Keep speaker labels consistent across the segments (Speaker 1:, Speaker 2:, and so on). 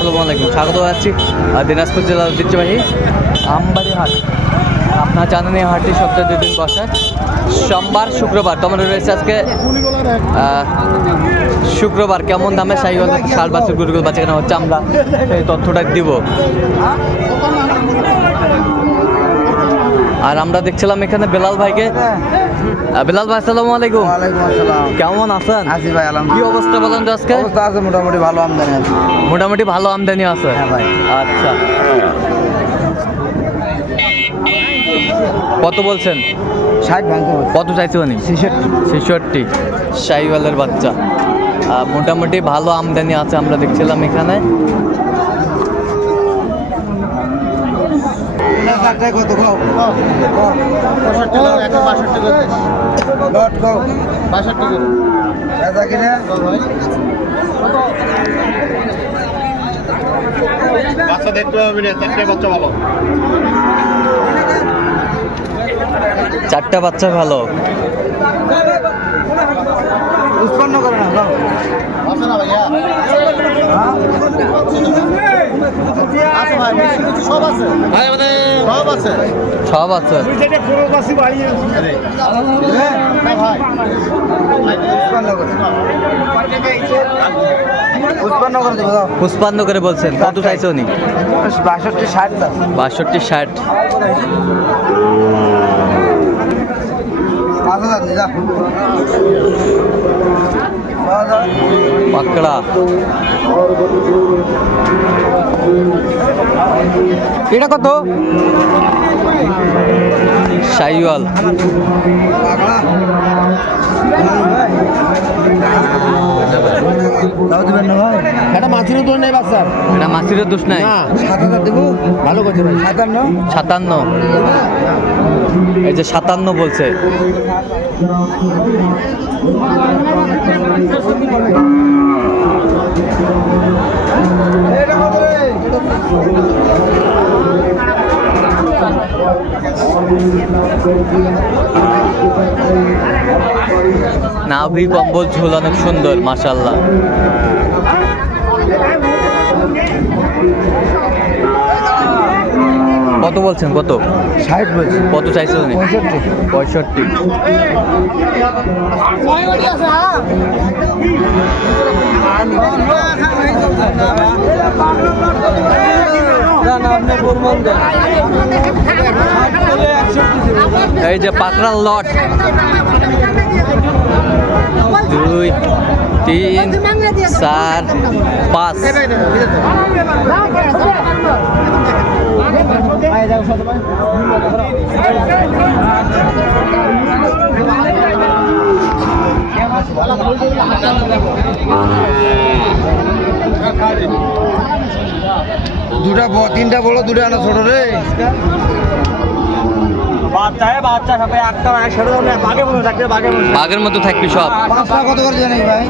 Speaker 1: আসসালামু আলাইকুম। স্বাগত আর দিনাজপুর জেলার ঐতিহ্যবাহী আমবাড়ি হাট। আপনার জানেন এই হাটটি সপ্তাহে দুই দিন বসে। সোমবার, শুক্রবার টমেটো রয়েছে আজকে শুক্রবার। কেমন দামে সাইকেল সার বাছুর গরুগুলো বাচ্চা কেন হচ্ছে আমরা এই তথ্যটা দিব। আর আমরা দেখছিলাম এখানে বেলাল ভাইকে। বেলাল ভাই আসসালামু আলাইকুম। কেমন আছেন?
Speaker 2: আছি ভাই
Speaker 1: আলম
Speaker 2: কি
Speaker 1: অবস্থা বলেন তো আজকে?
Speaker 2: অবস্থা আছে মোটামুটি ভালো আমদানি আছে।
Speaker 1: মোটামুটি ভালো আমদানি আছে?
Speaker 2: হ্যাঁ ভাই।
Speaker 1: আচ্ছা। কত বলছেন?
Speaker 2: ষাট ভাঙতে
Speaker 1: কত চাইছে উনি?
Speaker 2: ছেষট্টি।
Speaker 1: ছেষট্টি। শাহিওয়ালের বাচ্চা। মোটামুটি ভালো আমদানি আছে আমরা দেখছিলাম এখানে।
Speaker 2: চারটায় কত? খাও। লট খাও। বেচা কিনে?
Speaker 3: বাচ্চা দেখতে হবে না চারটে বাচ্চা ভালো।
Speaker 1: চারটা বাচ্চা ভালো।
Speaker 2: উৎপন্ন করে না
Speaker 3: সব আছে।
Speaker 1: পুষ্পান্ন করে বলছেন কত চাইছে উনি?
Speaker 2: বাষট্টি ষাট
Speaker 1: বাষট্টি ষাট।
Speaker 2: যা
Speaker 1: পাকড়া এটা কত শাহিওয়াল
Speaker 2: পাগলা। দাও দিবেন না ভাই
Speaker 3: এটা মাছের তো নেই বাচ্চা
Speaker 1: এটা দোষ নাই
Speaker 3: না
Speaker 2: সাত হাজার দেবো
Speaker 3: ভালো করছে ভাই
Speaker 2: সাতান্ন
Speaker 1: সাতান্ন এই যে সাতান্ন বলছে। নাভি কম্বল ঝোল অনেক সুন্দর মাসাল্লাহ কত বলছেন কত?
Speaker 2: ষাট বলছি।
Speaker 1: কত চাইছে উনি
Speaker 2: পঁয়ষট্টি।
Speaker 1: পঁয়ষট্টি। এই যে পাকড়ার লট। দুই তিন চার পাঁচ।
Speaker 2: দুটা তিনটা বড় দুটা আনা ছোট রে।
Speaker 1: বাঘের মতো থাকবি সব।
Speaker 2: পাঁচটা কত করে জানি ভাই।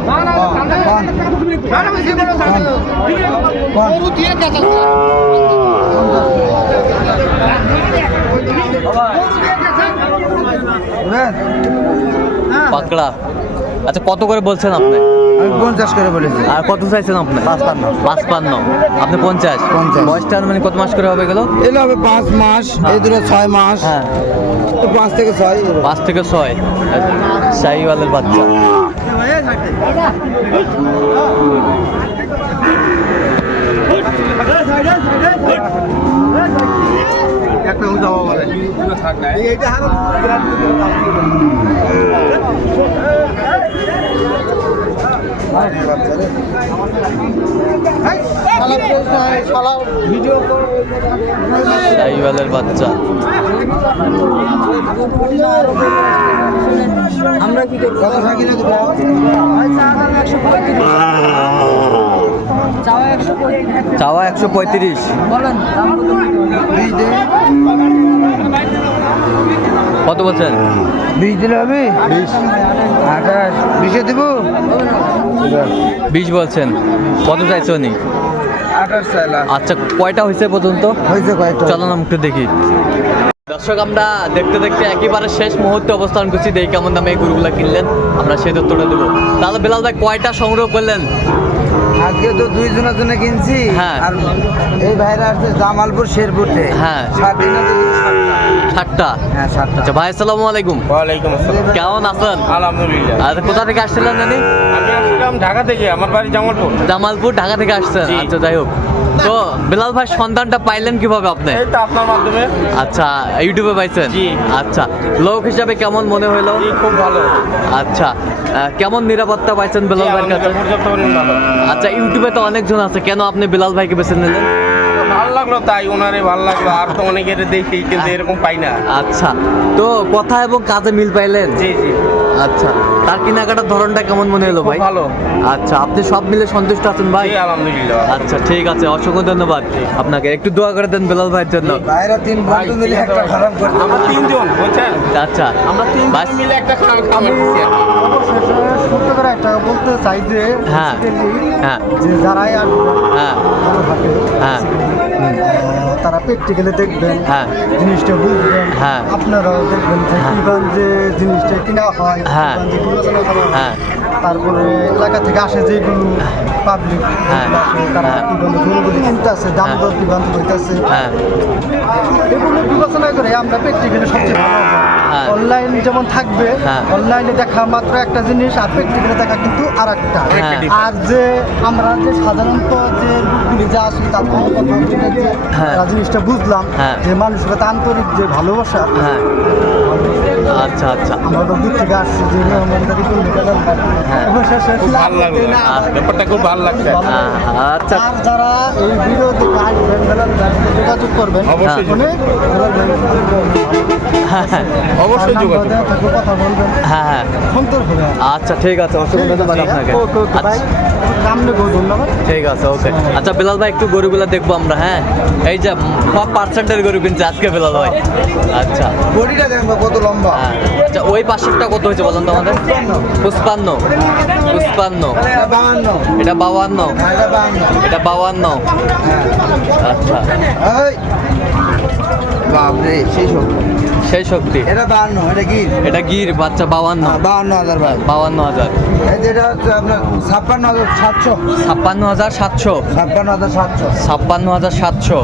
Speaker 1: পাকড়া আচ্ছা কত করে বলছেন আপনি?
Speaker 2: পঞ্চাশ করে বলেছি।
Speaker 1: আর কত চাইছেন আপনি?
Speaker 2: পাঁচপান্ন।
Speaker 1: পাঁচপান্ন। আপনি পঞ্চাশ।
Speaker 2: পঞ্চাশ।
Speaker 1: বয়সটা মানে কত মাস করে হবে গেল
Speaker 2: এলে হবে পাঁচ মাস এই দুটো ছয় মাস।
Speaker 1: হ্যাঁ।
Speaker 2: পাঁচ থেকে ছয়।
Speaker 1: পাঁচ থেকে ছয়। শাহিওয়ালের বাচ্চা। শাহিওয়ালের বাচ্চা।
Speaker 2: না দুটো
Speaker 1: চাওয়া একশো পঁয়ত্রিশ।
Speaker 2: বীজ বীজ দিলে হবে?
Speaker 1: বিশ
Speaker 2: আঠাশ। বিশে দেবো?
Speaker 1: বিশ বলছেন। কত চাইছে উনি? আচ্ছা কয়টা হয়েছে পর্যন্ত?
Speaker 2: হয়েছে কয়েকটা
Speaker 1: চলো না একটু দেখি। দর্শক আমরা দেখতে দেখতে একেবারে শেষ মুহূর্তে অবস্থান করছি। দেখি কেমন দামে এই গরুগুলা কিনলেন। আমরা সেই তথ্যটা দেবো। তাহলে বেলাল ভাই কয়টা সংগ্রহ করলেন?
Speaker 2: আজকে তো দুইজনের জন্য কিনছি।
Speaker 1: হ্যাঁ।
Speaker 2: আর এই ভাইরা আসছে জামালপুর শেরপুর থেকে
Speaker 1: হ্যাঁ। ষাটটা
Speaker 2: হ্যাঁ সাতটা।
Speaker 1: আচ্ছা ভাই আসসালামু আলাইকুম।
Speaker 4: ওয়ালাইকুম আসসালাম।
Speaker 1: কেমন আছেন?
Speaker 4: আলহামদুলিল্লাহ।
Speaker 1: আর কোথা থেকে আসছিলেন জানি?
Speaker 4: আমি আসছিলাম ঢাকা থেকে আমার বাড়ি জামালপুর।
Speaker 1: জামালপুর ঢাকা থেকে আসছেন। আচ্ছা যাই হোক। তো বিলাল ভাই সন্ধানটা পাইলেন কীভাবে আপনি?
Speaker 4: এই তো আপনার মাধ্যমে।
Speaker 1: আচ্ছা ইউটিউবে পাইছেন?
Speaker 4: জি।
Speaker 1: আচ্ছা লোক হিসাবে কেমন মনে হলো?
Speaker 4: জি, খুব ভালো।
Speaker 1: আচ্ছা কেমন নিরাপত্তা পাইছেন বিলাল ভাইয়ের কাছে?
Speaker 4: পর্যাপ্ত পরিমাণ
Speaker 1: আচ্ছা ইউটিউবে তো অনেকজন আছে কেন আপনি বিলাল ভাইকে বেছে নিলেন?
Speaker 4: ভালো লাগল তাই ওনারে ভালো লাগল আর তো অনেকের দেখি কিন্তু এরকম পাই না।
Speaker 1: আচ্ছা তো কথা এবং কাজে মিল পাইলেন?
Speaker 4: জি জি।
Speaker 1: আচ্ছা তার কেনাকাটার ধরনটা কেমন মনে হলো ভাই?
Speaker 4: ভালো।
Speaker 1: আচ্ছা আপনি সব মিলে সন্তুষ্ট আছেন ভাই?
Speaker 4: আলহামদুলিল্লাহ।
Speaker 1: আচ্ছা ঠিক আছে অসংখ্য ধন্যবাদ আপনাকে। একটু দোয়া করে দেন বিলাল ভাইয়ের জন্য।
Speaker 2: ভাইরা তিন বন্ধু মিলে একটা খারাপ করতে
Speaker 4: আমরা তিনজন বুঝছেন?
Speaker 1: আচ্ছা।
Speaker 4: আমরা
Speaker 1: বাস-
Speaker 4: মিলে একটা খাবার খাবার
Speaker 3: সত্যি করে একটা বলতে চাই যে
Speaker 1: হ্যাঁ। হ্যাঁ।
Speaker 3: যে যারাই আসবে
Speaker 1: হ্যাঁ হ্যাঁ।
Speaker 3: তারা প্র্যাকটিক্যালি দেখবেন
Speaker 1: হ্যাঁ।
Speaker 3: জিনিসটা বুঝবেন
Speaker 1: হ্যাঁ।
Speaker 3: আপনারাও দেখবেন যে
Speaker 1: হ্যাঁ।
Speaker 3: যে জিনিসটা কিনা হয়
Speaker 1: হ্যাঁ।
Speaker 3: হ্যাঁ। তারপরে এলাকা থেকে আসে যেগুলো পাবলিক
Speaker 1: হ্যাঁ।
Speaker 3: তারা
Speaker 1: হ্যাঁ।
Speaker 3: কীভাবে গরুগুলি কিনতে আছে দাম। দর কীভাবে হইতেছে
Speaker 1: হ্যাঁ
Speaker 3: এগুলো বিবেচনা করে আমরা প্র্যাকটিক্যালি সবচেয়ে ভালো। অনলাইন যেমন থাকবে
Speaker 1: হ্যাঁ।
Speaker 3: অনলাইনে দেখা মাত্র একটা জিনিস আর প্র্যাকটিক্যালি দেখা কিন্তু আর একটা
Speaker 1: হ্যাঁ।
Speaker 3: আর যে আমরা যে সাধারণত যে লোকগুলি যা আসি
Speaker 1: হ্যাঁ।
Speaker 3: জিনিসটা বুঝলাম
Speaker 1: হ্যাঁ।
Speaker 3: যে মানুষের কাছে আন্তরিক যে ভালোবাসা
Speaker 1: হ্যাঁ। আচ্ছা আচ্ছা।
Speaker 3: আমরা তো দূর থেকে আসছি যে মেহমানদারি
Speaker 1: হ্যাঁ।
Speaker 4: ব্যাপারটা খুব ভালো লাগছে।
Speaker 1: আচ্ছা।
Speaker 3: আর যারা এই ভিডিও দেখে আসবেন বেলাল ভাইয়ের সাথে যোগাযোগ করবেন
Speaker 4: অবশ্যই।
Speaker 1: হ্যাঁ। হ্যাঁ
Speaker 4: অবশ্যই যোগাযোগ
Speaker 1: হ্যাঁ হ্যাঁ। আচ্ছা ঠিক আছে ধন্যবাদ আপনাকে। আচ্ছা। ঠিক আছে ওকে। আচ্ছা বিলাল ভাই একটু গরুগুলো দেখব আমরা হ্যাঁ? এই যে সব পার্সেন্টের গরু কিনছে আজকে বিলাল ভাই? আচ্ছা।
Speaker 2: বডিটা দেখব কত লম্বা।
Speaker 1: হ্যাঁ। আচ্ছা ওই পাশেরটা কত হয়েছে বলেন তো আমাদের? পুষ্পান্ন পুষ্পান্ন
Speaker 2: এটা
Speaker 1: বাউান্ন।
Speaker 2: হ্যাঁ, এটা
Speaker 1: বাউান্ন।
Speaker 2: হ্যাঁ।
Speaker 1: আচ্ছা।
Speaker 2: বাপরে সেই শক্তি।
Speaker 1: সেই শক্তি।
Speaker 2: এটা বাহান্ন এটা গির।
Speaker 1: এটা গির বাচ্চা বাউান্ন
Speaker 2: বাহান্ন হাজার ভাই।
Speaker 1: বাউান্ন হাজার।
Speaker 2: এটা হচ্ছে আপনার ছাপ্পান্ন হাজার সাতশো।
Speaker 1: ছাপ্পান্ন হাজার সাতশো।
Speaker 2: ছাপ্পান্ন হাজার সাতশো।
Speaker 1: ছাপ্পান্ন হাজার সাতশো।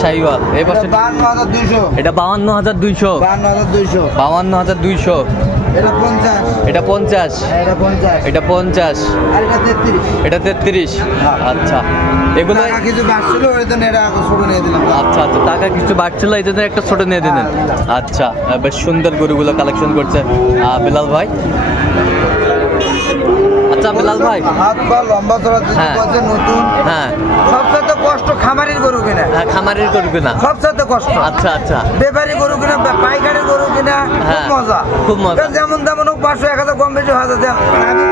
Speaker 1: শাইওয়াল এই পাশে
Speaker 2: বাহান্ন হাজার দুইশো।
Speaker 1: এটা বাউান্ন হাজার দুইশো।
Speaker 2: বাহান্ন হাজার দুইশো।
Speaker 1: বাউান্ন হাজার দুইশো।
Speaker 2: এটা পঞ্চাশ।
Speaker 1: এটা পঞ্চাশ।
Speaker 2: এটা পঞ্চাশ।
Speaker 1: এটা
Speaker 2: তেত্রিশ।
Speaker 1: আচ্ছা। এগুলো
Speaker 2: কিছু বাড়ছিল
Speaker 1: আচ্ছা আচ্ছা। টাকা কিছু বাড়ছিল এই জন্য একটা ছোট নিয়ে দিলেন। আচ্ছা। বেশ সুন্দর গরুগুলো কালেকশন করছে। বিলাল ভাই। আচ্ছা বিলাল ভাই।
Speaker 2: হাত পা লম্বা চড়া
Speaker 1: হ্যাঁ।
Speaker 2: নতুন।
Speaker 1: হ্যাঁ।
Speaker 2: সবচেয়ে কষ্ট খামারির গরু কিনা?
Speaker 1: হ্যাঁ, খামারের গরু কিনা?
Speaker 2: সবচেয়ে কষ্ট।
Speaker 1: আচ্ছা আচ্ছা।
Speaker 2: ব্যাপারী গরু কিনা পাইকারি গরু কিনা খুব
Speaker 1: হ্যাঁ,
Speaker 2: মজা।
Speaker 1: খুব মজা।
Speaker 2: যেমন তেমন হোক পাঁচশো এক হাজার কম বেশি আমি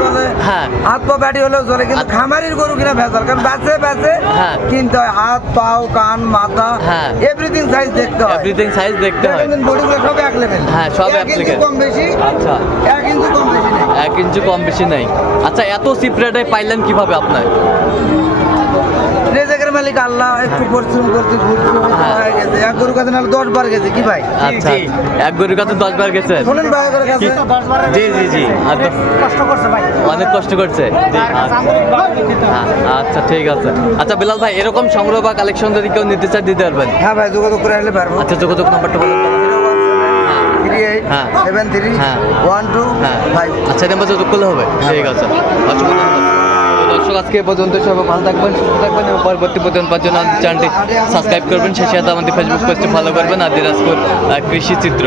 Speaker 2: চলে
Speaker 1: হ্যাঁ।
Speaker 2: হাত পা ব্যাটি হলেও চলে কিন্তু
Speaker 1: আচ্ছা।
Speaker 2: খামারির গরু কিনা ভেজাল। কারণ বেঁচে বেঁচে
Speaker 1: হ্যাঁ।
Speaker 2: কিনতে হয়। হাত পাও কান মাথা
Speaker 1: হ্যাঁ।
Speaker 2: এভরিথিং সাইজ দেখতে হয়।
Speaker 1: এভরিথিং সাইজ দেখতে হয়।
Speaker 2: বডিগুলো সব এক লেভেল
Speaker 1: হ্যাঁ, সব এক level।
Speaker 2: কম বেশি
Speaker 1: আচ্ছা।
Speaker 2: এক ইঞ্চি কম বেশি নেই।
Speaker 1: এক ইঞ্চি কম বেশি নাই। আচ্ছা এত চিপ রেটে পাইলেন কীভাবে আপনার?
Speaker 2: মালিক আল্লাহ একটু পরিশ্রম করতে ঘুরছে
Speaker 1: হ্যাঁ।
Speaker 2: হয়ে গেছে। এক গরু কাছে নাহলে দশ বার গেছে কি ভাই?
Speaker 1: আচ্ছা এক গরুর কাছে দশ বার গেছে?
Speaker 2: শোনেন ভাই করে কাছে।
Speaker 1: জি জি জি। আচ্ছা।
Speaker 3: কষ্ট করছে ভাই।
Speaker 1: অনেক কষ্ট করছে। আচ্ছা। হ্যাঁ, আচ্ছা ঠিক আছে। আচ্ছা বিলাল ভাই এরকম সংগ্রহ বা কালেকশন যদি কেউ নিতে চায় দিতে পারবেন?
Speaker 2: হ্যাঁ ভাই যোগাযোগ করে আসলে পারব।
Speaker 1: আচ্ছা যোগাযোগ নাম্বারটা বলুন।
Speaker 2: থ্রি
Speaker 1: হ্যাঁ।
Speaker 2: সেভেন থ্রি
Speaker 1: হ্যাঁ।
Speaker 2: ওয়ান টু
Speaker 1: হ্যাঁ।
Speaker 2: ফাইভ।
Speaker 1: আচ্ছা নাম্বার যোগাযোগ করলে হবে। ঠিক আছে। দর্শক, আজকে পর্যন্ত সবাই ভালো থাকবেন, সুস্থ থাকবেন এবং পরবর্তী পর্যন্ত চ্যানেলটি সাবস্ক্রাইব করবেন। সেই সাথে আমাদের ফেসবুক পেজটি ফলো করবেন। আর কৃষি চিত্র।